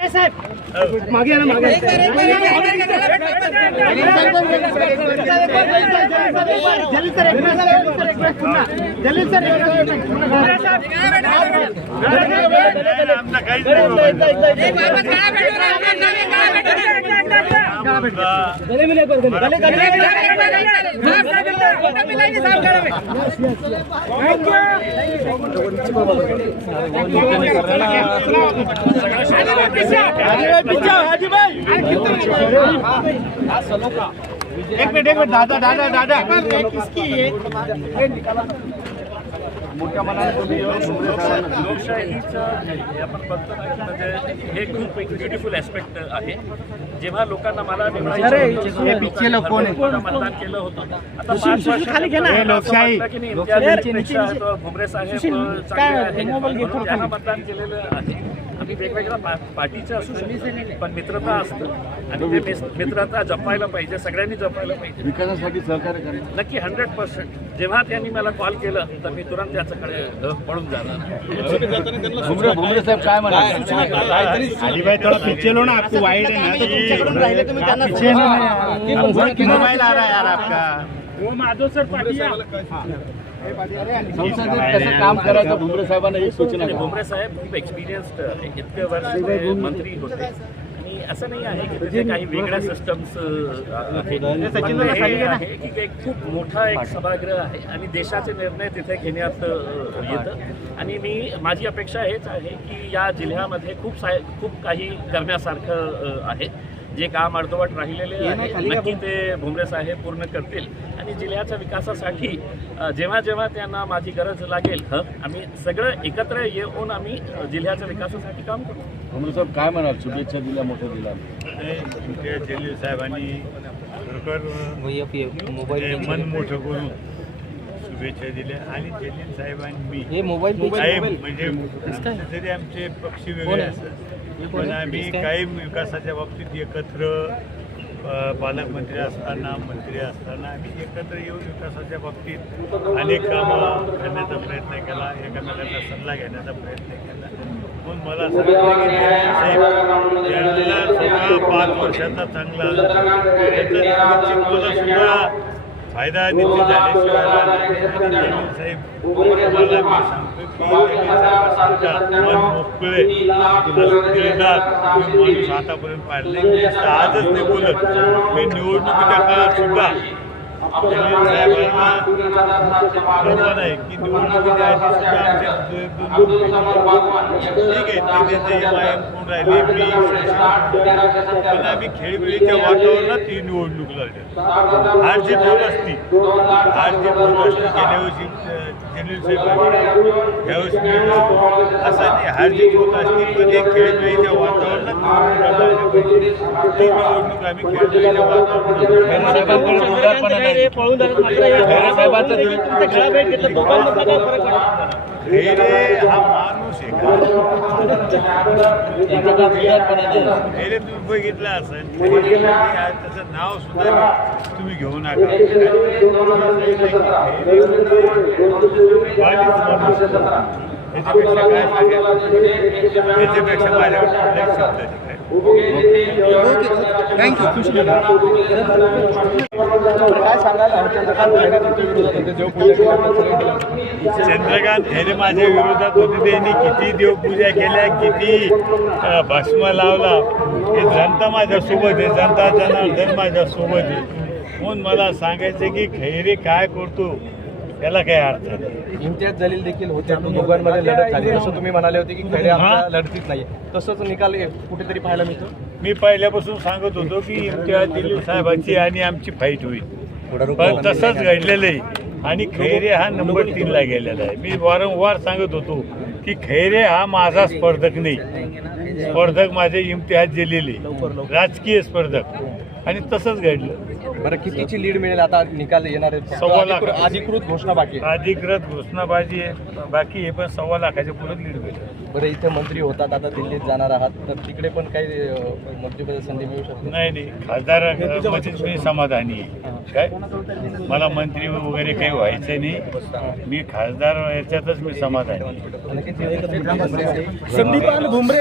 साहेब मागे ना मागे जलील सर जलील सर एक मिनट दादा दादा दादा किसकी मोठ्या मनाने लोकशाहीचं आपण बघतो म्हणजे हे खूप एक ब्युटिफुल ॲस्पेक्ट आहे. जेव्हा लोकांना मला मतदान केलं होतं आता 5 वर्षांनी लोकशाही भुमरे साहेब त्यांना मतदान केलेलं आहे. आम्ही वेगवेगळ्या पार्टीचं असू शकतो पण मित्रता असतं आणि ते मित्रता जपायला पाहिजे, सगळ्यांनी जपायला पाहिजे. विकासासाठी सहकार्य करायचं नक्की 100%. जेव्हा त्यांनी मला कॉल केला तर मी तुरंत त्याच्याकडे पळून जाणार. भुमरे साहेब काय म्हणाले? अली भाई थोड़ा पीछे लो ना, आपको वाइड है ना, तो तुमच्याकडून राहिले तुम्ही त्यांना पीछे मोबाईल आ रहा है यार आपका. वो माधव सर पाटील संसदेत कसं काम करायचं भुमरे साहेबांना एक सूचना. भुमरे साहेब खूप एक्सपिरियन्स्ड इतके वर्ष मंत्री होते आणि असं नाही आहे की तिथे काही वेगळ्या सिस्टम्स आहे की खूप मोठा एक सभागृह आहे आणि देशाचे निर्णय तिथे घेण्यात येतं. आणि माझी अपेक्षा हेच आहे की या जिल्ह्यामध्ये खूप काही करण्यासारखं आहे. जे काम अर्धवट राहिलेले आहे नक्की ते भुमरे साहेब पूर्ण करतील आणि जिल्ह्याच्या विकासासाठी जेव्हा जेव्हा त्यांना माझी गरज लागेल आम्ही सगळं एकत्र येऊन आम्ही जिल्ह्याच्या विकासासाठी काम करू. भुमरे साहेब काय म्हणाल? शुभेच्छा दिल्या, मोठ्या दिल्या. जलील साहेबांनी मन मोठं करून शुभेच्छा दिल्या आणि जलील साहेबांनी साहेब म्हणजे जरी आमचे पक्ष वेगळे असतात पण आम्ही काही विकासाच्या बाबतीत एकत्र पालकमंत्री असताना मंत्री असताना आम्ही एकत्र येऊन विकासाच्या बाबतीत अनेक कामं करण्याचा प्रयत्न केला, एकमेकांचा सल्ला घेण्याचा प्रयत्न केला. म्हणून मला असं वाटतं की साहेब यांना सुद्धा 5 वर्षाचा चांगला त्याचा सुद्धा फायदा निश्चित झाल्याशिवाय साहेब मला मी सांगतो की मन मोकळे माणूस आतापर्यंत पाहिलं आजच नाही बोलत. मी निवडणुकीच्या काळात सुद्धा साहेबांना नाही की निवडणुकीच्या आधी सुद्धा आमच्या ठीक आहे ते MIM कोण राहिले मी पण आम्ही खेळीमेळीच्या वातावरणात ही निवडणूक लढली. हार जीत होत असती गेल्या वर्षी जलील साहेबांनी यावेळेस असं नाही हार जीत होत असती पण एक खेळीमेळीच्या वातावरणात ती निवडणूक आम्ही खेळीमेळीच्या वातावरणात खैरे हा माणूस आहे का? खैरे तुम्ही बघितला असेल त्याचं नाव सुद्धा तुम्ही घेऊ नका. याच्यापेक्षा काय सांगेल याच्यापेक्षा माझ्याकडे शब्द चंद्रकांत खैरे माझ्या विरोधात होते. त्यांनी किती देवपूजा केल्या, किती भस्म लावला. हे जनता माझ्यासोबत आहे, जनता जनार्दन माझ्यासोबत आहे. म्हणून मला सांगायचं की खैरे काय करतो याला काय अर्थ नाही. इम्तियाज जलील देखील होते, दोघांमध्ये लढत झाली. जसं तुम्ही म्हणाले होते की खैरे आमच्या लढतीत नाही, तसंच निकाल कुठेतरी पाहायला मिळतो. मी पहिल्यापासून सांगत होतो की इम्तियाज जलील साहेबांची आणि आमची फाईट होईल पण तसंच घडलेलं आहे आणि खैरे हा नंबर 3ला गेलेला आहे. मी वारंवार सांगत होतो की खैरे हा माझा स्पर्धक नाही, स्पर्धक माझे इम्तियाज जलील आहे, राजकीय स्पर्धक. आणि तसंच घडलं. बरं, कितीची लीड मिळेल आता निकाल येणार आहे? 1.25 लाख. अधिकृत घोषणा बाकी आहे. अधिकृत घोषणाबाजी आहे बाकी आहे पण 1.25 लाखाच्या पुढे लीड मिळेल. बरं, इथे मंत्री होतात, आता दिल्लीत जाणार आहात, तर तिकडे पण काही मंत्रिपद संधी मिळू शकते? नाही खासदार मध्येच मी समाधानी आहे. काय मला मंत्री वगैरे काही व्हायचं नाही, मी खासदार याच्यातच मी समाधानी आहे. संदीपान भुमरे